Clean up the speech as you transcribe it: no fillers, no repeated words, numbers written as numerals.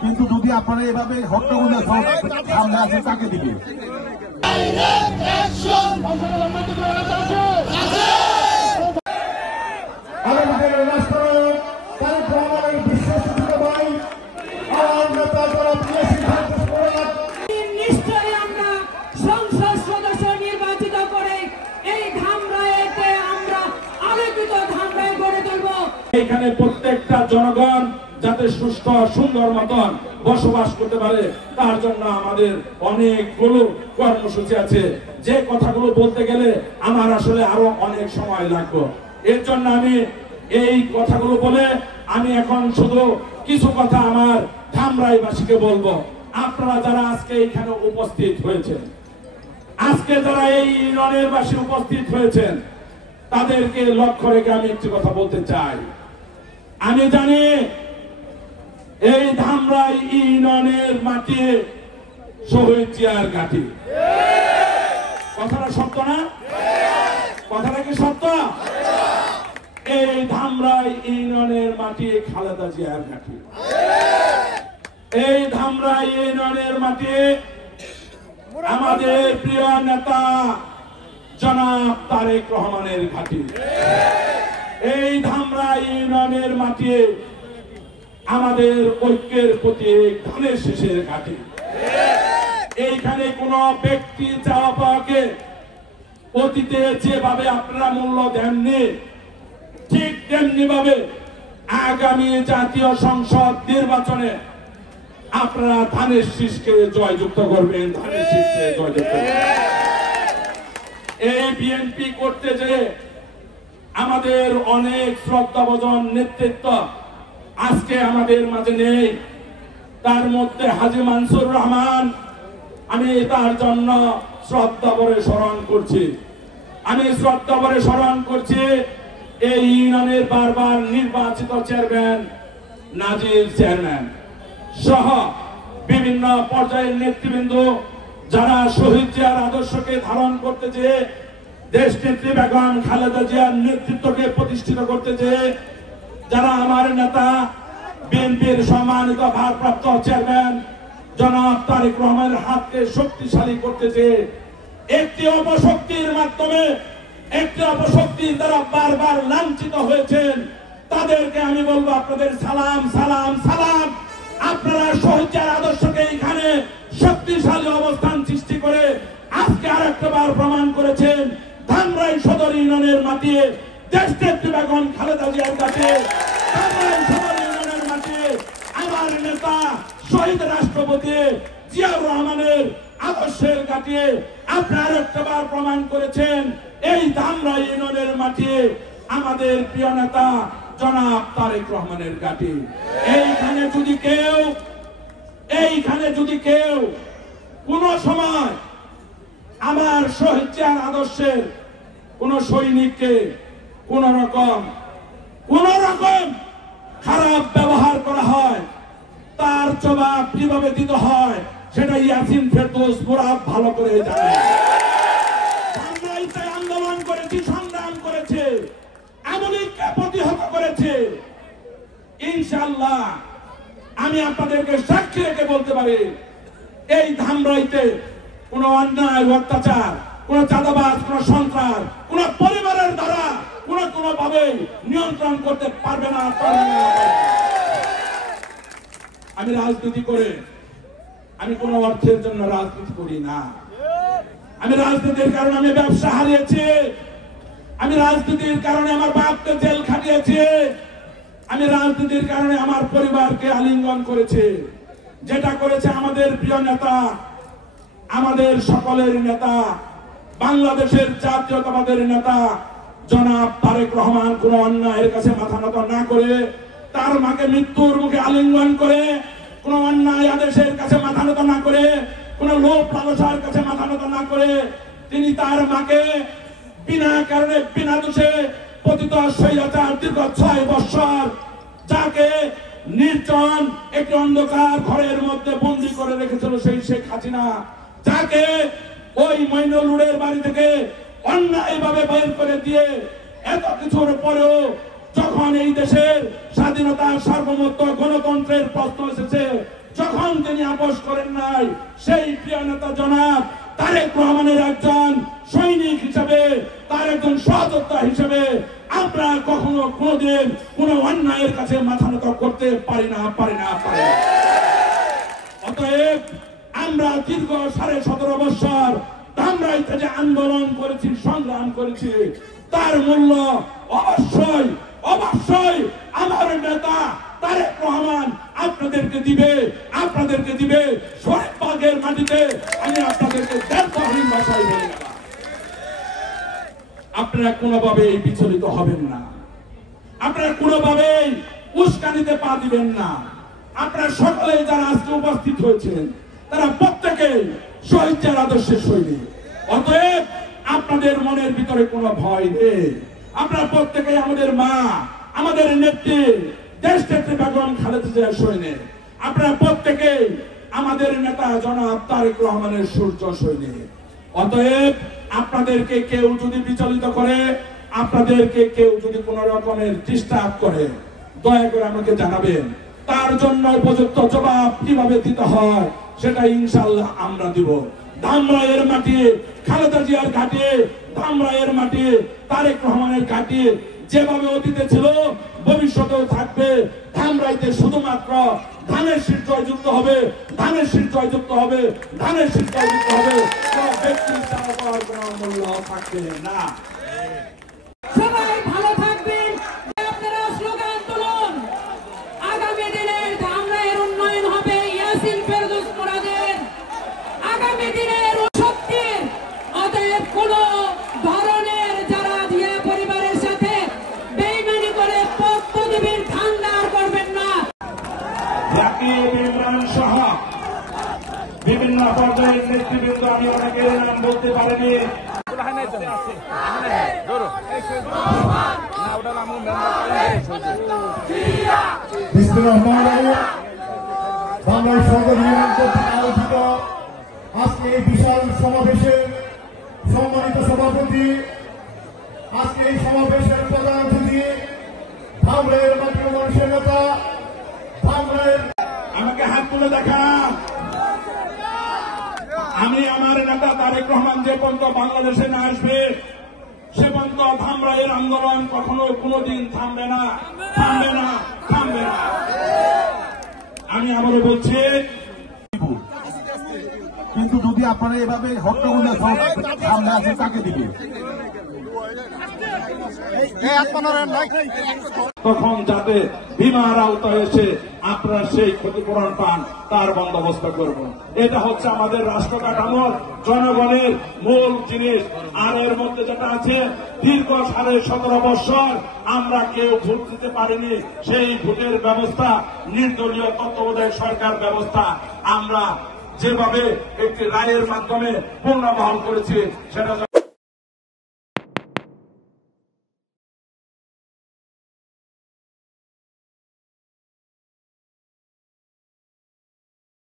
কিন্তু যদি আপনারা এভাবে হট্টগোল সামনে আসে তাকে দিবে নিশ্চয়ই আমরা সংসদ সদস্য নির্বাচিত করে এই ধামরাইতে আমরা আলোকিত ধামরাই গড়ে তুলব। এখানে প্রত্যেকটা জনগণ যাতে সুস্থ সুন্দর মতন বসবাস করতে পারে তার জন্য আমাদের অনেকগুলো কর্মসূচি আছে, যে কথাগুলো বলতে গেলে আমার আসলে আরো অনেক সময় লাগবে। এর জন্য আমি এই কথাগুলো বলে আমি এখন শুধু কিছু কথা আমার ধামরাইবাসীকে বলবো। আপনারা যারা আজকে এখানে উপস্থিত হয়েছেন, আজকে যারা এই ইউনিয়নের বাসী উপস্থিত হয়েছেন, তাদেরকে লক্ষ্য রেখে আমি একটি কথা বলতে চাই। আমি জানি এই ধামরাই ইউনিয়নের মাটি শহীদ জিয়ার ঘাঁটি। কথাটা সত্য না? কথাটা কি সত্য? এই ধামরাই ইউনিয়নের মাটি খালেদা জিয়ার ঘাঁটি। এই ধামরাই ইউনিয়নের মাটি আমাদের প্রিয় নেতা জনাব তারেক রহমানের ঘাঁটি। এই ধামরাই ইউনিয়নের মাটি আমাদের ঐক্যের প্রতীক ধানের শীষের ঘাঁটি। এইখানে কোন ব্যক্তি চাওয়া পাওয়াকে অতীতে যেভাবে আপনারা মূল্য দেননি, ঠিক তেমনি ভাবে আগামী জাতীয় সংসদ নির্বাচনে আপনারা ধানের শীষকে জয়যুক্ত করবেন, ধানের শীষকে জয়যুক্ত করবেন। এই বিএনপি করতে যে আমাদের অনেক শ্রদ্ধাভাজন নেতৃত্ব আজকে আমাদের মাঝে নেই, তার মধ্যে হাজী মানসুর রহমান, আমি তার জন্য শ্রদ্ধা ভরে স্মরণ করছি। আমি শ্রদ্ধা ভরে স্মরণ করছি এই ইউনিয়নের বারবার নির্বাচিত চেয়ারম্যান নাজির চেয়ারম্যান সহ বিভিন্ন পর্যায়ের নেতৃবৃন্দ যারা শহীদ জিয়ার আদর্শকে ধারণ করতে চেয়ে দেশ নেত্রী বেগম খালেদা জিয়ার নেতৃত্বকে প্রতিষ্ঠিত করতে চেয়ে যারা আমার নেতা বিএনপির সম্মানিত ভারপ্রাপ্ত চেয়ারম্যান জনাব তারেক রহমানের হাতকে শক্তিশালী করতে চেয়ে একটি অপশক্তির মাধ্যমে, একটি অপশক্তির দ্বারা বারবার লাঞ্ছিত হয়েছেন, তাদেরকে আমি বলবো আপনাদের সালাম সালাম সালাম। আপনারা শহীদ জিয়ার আদর্শকে এখানে শক্তিশালী অবস্থান সৃষ্টি করে আজকে আরেকটা বার প্রমাণ করেছেন। ধামরাই সদর ইউনিয়নের মাটি দেশ নেত্রী বেগম খালেদা জিয়ার কাছে, ধামরাই সদর ইউনিয়নের মাটি আমার নেতা শহীদ রাষ্ট্রপতি জিয়াউর রহমানের আদর্শের কাটিয়ে আপনারা আরেকটা বার প্রমাণ করেছেন এই ধামরাই ইউনিয়নের মাটি আমাদের প্রিয় নেতা জনাব তারেক রহমানের ঘাঁটি। এইখানে যদি কেউ কোন সময় আমার শহীদ জিয়ার আদর্শের কোন সৈনিককে কোন রকম খারাপ ব্যবহার করা হয়, তার জবাব কিভাবে দিতে হয় সেটা ইয়াসিন ফেরদৌস মুরাদ ভালো করে জানে। আমরা আন্দোলন করেছি, সংগ্রাম করেছে, আমলিকে প্রতিহত করেছে। ইনশাআল্লাহ আমি আপনাদেরকে সাক্ষী রেখে বলতে পারি এই ধামরাইতে কোন অন্যায় অত্যাচার, কোন চাঁদাবাজ, কোন সন্ত্রাস, কোন পরিবারের দ্বারা কোন ভাবে নিয়ন্ত্রণ করতে পারবে না। আমি রাজনীতি করে আমি কোন অর্থের জন্য রাজনীতি করি না। আমি রাজনীতির কারণে আমি ব্যবসা হারিয়েছি, আমি রাজনীতির কারণে আমার বাপকে জেল খাটিয়েছি, আমি রাজনীতির কারণে আমার পরিবারকে আলিঙ্গন করেছে। যেটা করেছে আমাদের প্রিয় নেতা, আমাদের সকলের নেতা, বাংলাদেশের জাতীয়তাবাদের নেতা জনাব তারেক রহমান কোন অন্যায়ের কাছে মাথা নত না করে, তার মাকে মৃত্যুর মুখে আলিঙ্গন করে, কোন অন্যায় আদেশের কাছে মাথা নত না করে, কোন লোভ লালসার কাছে মাথা নত না করে তিনি তার মাকে বিনা কারণে বিনা দোষে পতিত স্বৈরাচার দীর্ঘ 6 বছর যাকে নির্জন একটি অন্ধকার ঘরের মধ্যে বন্দী করে রেখেছিল সেই শেখ হাসিনা, যাকে ওই মইনুলের বাড়ি থেকে অন্যায়ভাবে বের করে দিয়ে এত কিছুর পরেও যখন এই দেশের স্বাধীনতা, সার্বভৌমত্ব, গণতন্ত্রের প্রশ্ন এসেছে, যখন তিনি আপোষ করেন নাই, সেই প্রিয় নেতা জনাব তারেক রহমানের একজন সৈনিক হিসেবে, তার একজন সহযোদ্ধা হিসেবে আমরা কখনো কোনোদিন কোনো অন্যায়ের কাছে মাথা নত করতে পারি না। অতএব আমরা দীর্ঘ 17.5 বছর ধামরাইতে যে আন্দোলন করেছি, সংগ্রাম করেছি, তার মূল্য অবশ্যই আমার নেতা তারেক রহমান আপনাদেরকে দিবে। শরীফবাগের মাটিতে আমি আপনাদেরকে দেড় ভাষায় বলে গেলাম, আপনারা কোনোভাবেই বিচলিত হবেন না, আপনারা কোনোভাবেই উস্কানিতে পা দিবেন না। আপনারা সকলে যারা আজকে উপস্থিত হয়েছেন তারা প্রত্যেকেই শহীদের আদর্শের সৈনিক। অতএব আপনাদের মনের ভিতরে কোনো ভয় নেই। আপনারা প্রত্যেকেই আমাদের মা, আমাদের নেত্রী, দেশ নেত্রী বেগম খালেদা জিয়ার সৈনিক। আপনারা প্রত্যেকেই আমাদের নেতা জনাব তারেক রহমানের সূর্য সৈনিক। অতএব আপনাদেরকে কেউ যদি বিচলিত করে, আপনাদেরকে কেউ যদি কোন রকমের ডিস্টার্ব করে, দয়া করে আমাকে জানাবেন। তার জন্য উপযুক্ত জবাব কিভাবে দিতে হয় সেটা ইনশাআল্লাহ আমরা দিব। ধামরাইয়ের মাটি, খালেদা জিয়ার ঘাটে, ধামরাইয়ের মাটি, তারেক রহমানের ঘাটে যেভাবে অতীতে ছিল ভবিষ্যতেও থাকবে। ধামরাইতে শুধুমাত্র ধানের শীষ জয়যুক্ত হবে, ধানের শীষ জয়যুক্ত হবে, ধানের শীষ জয়যুক্ত হবে। কোনো ব্যক্তির চাওয়া পাওয়ার কোনো মূল্য থাকবে না। সবাই ভালো থাকবেন। আপনারা স্লোগান তুলুন। আগামী দিনের ধামরাইয়ের উন্নয়ন হবে ইয়াসিন ফেরদৌস মুরাদের আগামী দিনের শক্তির। অতএব কোন ধরনের যারা জিয়া পরিবারের সাথে বেইমানি করে পক্ষ দিবেন ঠান্ডা করবেন না। জাতীয় ইমরান সহ বিভিন্ন পর্যায়ের নেতৃবৃন্দ, আমি অনেকের নাম বলতে পারিনি। বাংলাদেশ সরকার আয়োজিত আজকে এই বিশাল সমাবেশের সম্মানিত সভাপতি, আজকে এই সমাবেশের প্রধান অতিথি, ধামরাইয়ের মাটির মানুষের নেতা, ধামরাইয়ের, আমাকে হাত তুলে দেখান। আমি আমার নেতা তারেক রহমান যে পর্যন্ত বাংলাদেশে না আসবে সে পর্যন্ত ধামরাইয়ের আন্দোলন কখনো কোনোদিন থামবে না। আমি আবারও বলছি, কিন্তু যদি আপনারা এভাবে হট্টগোলের সামনে আসেন তাকে দিবে, তখন যাতে বিমার আওতায় এসে আপনারা সেই ক্ষতিপূরণ পান তার বন্দোবস্ত করব। এটা হচ্ছে আমাদের রাষ্ট্র কাঠামোর জনগণের মূল জিনিস। আর এর মধ্যে যেটা আছে, দীর্ঘ 17.5 বছর আমরা কেউ ভোট দিতে পারিনি, সেই ভোটের ব্যবস্থা নির্দলীয় তত্ত্বাবধায়ক সরকার ব্যবস্থা আমরা যেভাবে একটি রায়ের মাধ্যমে পুনর্বহাল করেছি সেটা